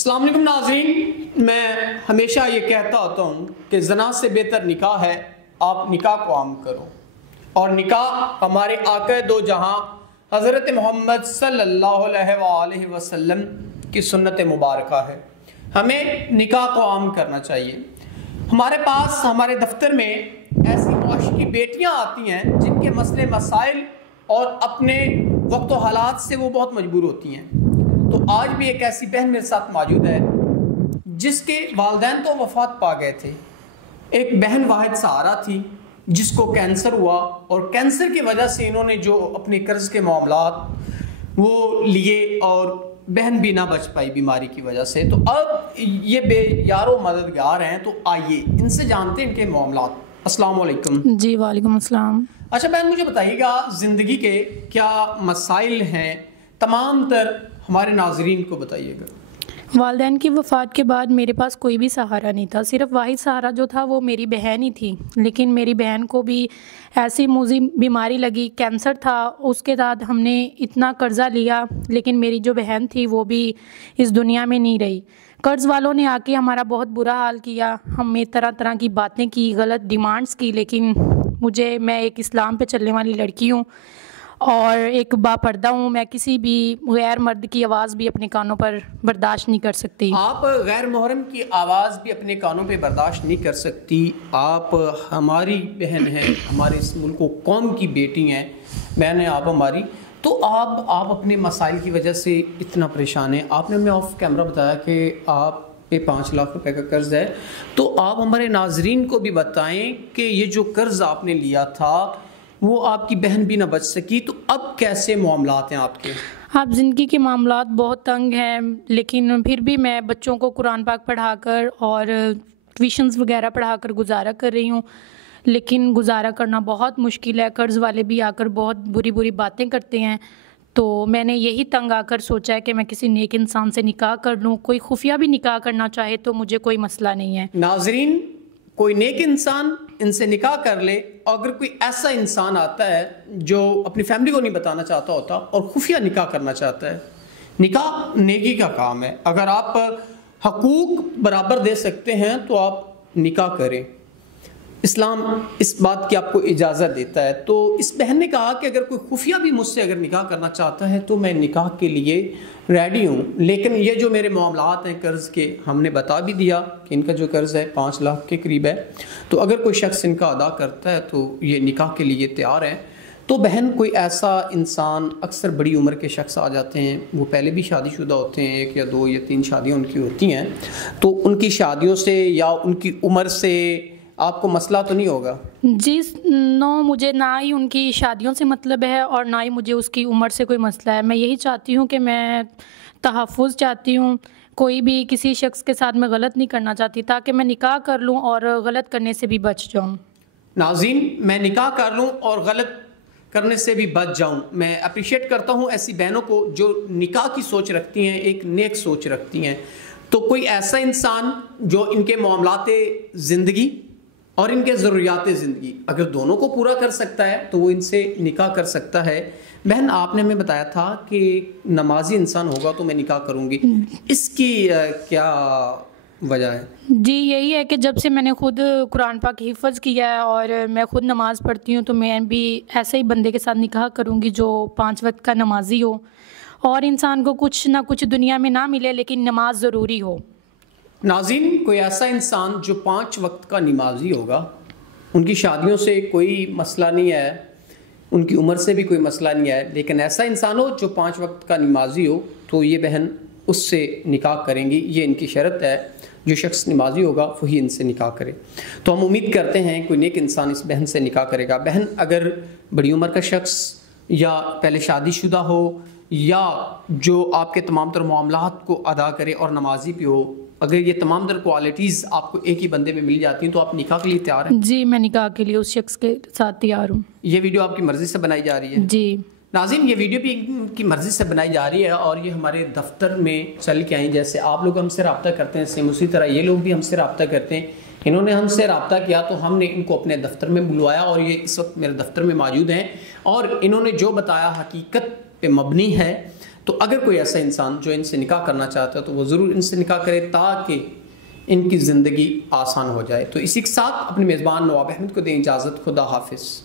السلام علیکم ناظرین، میں ہمیشہ یہ کہتا ہوتا ہوں کہ زنا سے بہتر نکاح ہے، آپ نکاح کو عام کرو، اور نکاح ہمارے آقا دو جہاں حضرت محمد صلی اللہ علیہ وآلہ وسلم کی سنت مبارکہ ہے۔ ہمیں نکاح کو عام کرنا چاہیے۔ ہمارے پاس ہمارے دفتر میں ایسی معاشرے کی بیٹیاں آتی ہیں جن کے مسئلے مسائل اور اپنے وقت و حالات سے وہ بہت مجبور ہوتی ہیں۔ تو آج بھی ایک ایسی بہن میرے ساتھ موجود ہے جس کے والدین تو وفات پا گئے تھے، ایک بہن واحد سہارا تھی جس کو کینسر ہوا، اور کینسر کی وجہ سے انہوں نے جو اپنے قرض کے معاملات وہ لیے اور بہن بھی نہ بچ پائی بیماری کی وجہ سے۔ تو اب یہ بے یار و مددگار ہیں، تو آئیے ان سے جانتے ہیں ان کے معاملات۔ السلام علیکم۔ جی وعلیکم السلام۔ اچھا بہن، مجھے بتائیے گا زندگی کے کیا مسائل ہیں، تمام تر ہمارے ناظرین کو بتائیے گا۔ والدین کی وفات کے بعد میرے پاس کوئی بھی سہارا نہیں تھا، صرف واحد سہارا جو تھا وہ میری بہن ہی تھی، لیکن میری بہن کو بھی ایسی موذی بیماری لگی، کینسر تھا، اس کے بعد ہم نے اتنا قرضہ لیا، لیکن میری جو بہن تھی وہ بھی اس دنیا میں نہیں رہی۔ قرض والوں نے آ کے ہمارا بہت برا حال کیا، ہمیں طرح طرح کی باتیں کی، غلط ڈیمانڈز کی، لیکن میں ایک اسلام پہ چلنے والی لڑکی ہوں اور ایک باپردہ ہوں، میں کسی بھی غیر مرد کی آواز بھی اپنے کانوں پر برداشت نہیں کر سکتی۔ آپ غیر محرم کی آواز بھی اپنے کانوں پہ برداشت نہیں کر سکتی، آپ ہماری بہن ہیں، ہمارے اس ملک و قوم کی بیٹی ہیں، بہن ہیں آپ ہماری، تو آپ اپنے مسائل کی وجہ سے اتنا پریشان ہیں۔ آپ نے ہمیں آف کیمرہ بتایا کہ آپ پہ 5 لاکھ روپے کا قرض ہے، تو آپ ہمارے ناظرین کو بھی بتائیں کہ یہ جو قرض آپ نے لیا تھا وہ آپ کی بہن بھی نہ بچ سکی، تو اب کیسے معاملات ہیں آپ کے؟ آپ زندگی کے معاملات بہت تنگ ہیں، لیکن پھر بھی میں بچوں کو قرآن پاک پڑھا کر اور ٹیوشنز وغیرہ پڑھا کر گزارا کر رہی ہوں، لیکن گزارا کرنا بہت مشکل ہے۔ قرض والے بھی آ کر بہت بری بری باتیں کرتے ہیں، تو میں نے یہی تنگ آ کر سوچا ہے کہ میں کسی نیک انسان سے نکاح کر لوں۔ کوئی خفیہ بھی نکاح کرنا چاہے تو مجھے کوئی مسئلہ نہیں ہے۔ ناظرین، کوئی نیک انسان ان سے نکاح کر لے، اور اگر کوئی ایسا انسان آتا ہے جو اپنی فیملی کو نہیں بتانا چاہتا ہوتا اور خفیہ نکاح کرنا چاہتا ہے، نکاح نیکی کا کام ہے، اگر آپ حقوق برابر دے سکتے ہیں تو آپ نکاح کریں، اسلام اس بات کی آپ کو اجازت دیتا ہے۔ تو اس بہن نے کہا کہ اگر کوئی خفیہ بھی مجھ سے اگر نکاح کرنا چاہتا ہے تو میں نکاح کے لیے ریڈی ہوں، لیکن یہ جو میرے معاملات ہیں قرض کے، ہم نے بتا بھی دیا کہ ان کا جو قرض ہے 5 لاکھ کے قریب ہے، تو اگر کوئی شخص ان کا ادا کرتا ہے تو یہ نکاح کے لیے تیار ہیں۔ تو بہن، کوئی ایسا انسان، اکثر بڑی عمر کے شخص آ جاتے ہیں، وہ پہلے بھی شادی شدہ ہوتے ہیں، 1 یا 2 یا 3 شادیاں ان کی ہوتی ہیں، تو ان کی شادیوں سے یا ان کی عمر سے آپ کو مسئلہ تو نہیں ہوگا؟ جی مجھے نہ ہی ان کی شادیوں سے مطلب ہے اور نہ ہی مجھے اس کی عمر سے کوئی مسئلہ ہے۔ میں یہی چاہتی ہوں کہ میں تحفظ چاہتی ہوں، کوئی بھی کسی شخص کے ساتھ میں غلط نہیں کرنا چاہتی، تاکہ میں نکاح کر لوں اور غلط کرنے سے بھی بچ جاؤں۔ ناظرین، میں نکاح کر لوں اور غلط کرنے سے بھی بچ جاؤں۔ میں اپریشیٹ کرتا ہوں ایسی بہنوں کو جو نکاح کی سوچ رکھتی ہیں، ایک نیک سوچ رکھتی ہیں۔ تو کوئی ایسا انسان جو ان کے معاملات زندگی اور ان کے ضروریات زندگی اگر دونوں کو پورا کر سکتا ہے تو وہ ان سے نکاح کر سکتا ہے۔ بہن، آپ نے ہمیں بتایا تھا کہ نمازی انسان ہوگا تو میں نکاح کروں گی، اس کی کیا وجہ ہے؟ جی یہی ہے کہ جب سے میں نے خود قرآن پاک حفظ کیا ہے اور میں خود نماز پڑھتی ہوں، تو میں بھی ایسے ہی بندے کے ساتھ نکاح کروں گی جو 5 وقت کا نمازی ہو، اور انسان کو کچھ نہ کچھ دنیا میں نہ ملے لیکن نماز ضروری ہو۔ ناظرین، کوئی ایسا انسان جو 5 وقت کا نمازی ہوگا، ان کی شادیوں سے کوئی مسئلہ نہیں ہے، ان کی عمر سے بھی کوئی مسئلہ نہیں ہے، لیکن ایسا انسان ہو جو 5 وقت کا نمازی ہو تو یہ بہن اس سے نکاح کریں گی، یہ ان کی شرط ہے۔ جو شخص نمازی ہوگا وہی ان سے نکاح کرے۔ تو ہم امید کرتے ہیں کوئی نیک انسان اس بہن سے نکاح کرے گا۔ بہن، اگر بڑی عمر کا شخص یا پہلے شادی شدہ ہو یا جو آپ کے تمام تر معاملات کو ادا کرے اور نمازی بھی ہو، اگر یہ تمام تر کوالٹیز آپ کو ایک ہی بندے میں مل جاتی ہیں تو آپ نکاح کے لیے تیار ہیں؟ جی میں نکاح کے لیے اس شخص کے ساتھ تیار ہوں۔ یہ ویڈیو آپ کی مرضی سے بنائی جا رہی ہے؟ جی ناظرین، یہ ویڈیو بھی ان کی مرضی سے بنائی جا رہی ہے اور یہ ہمارے دفتر میں چل کے آئیں، جیسے آپ لوگ ہم سے رابطہ کرتے ہیں سیم اسی طرح یہ لوگ بھی ہم سے رابطہ کرتے ہیں۔ انہوں نے ہم سے رابطہ کیا تو ہم نے ان کو اپنے دفتر میں بلوایا اور یہ اس وقت میرے دفتر میں موجود ہیں، اور انہوں نے جو بتایا حقیقت پہ مبنی ہے، تو اگر کوئی ایسا انسان جو ان سے نکاح کرنا چاہتا ہے تو وہ ضرور ان سے نکاح کرے تاکہ ان کی زندگی آسان ہو جائے۔ تو اسی کے ساتھ اپنے میزبان نواب احمد کو دیں اجازت، خدا حافظ۔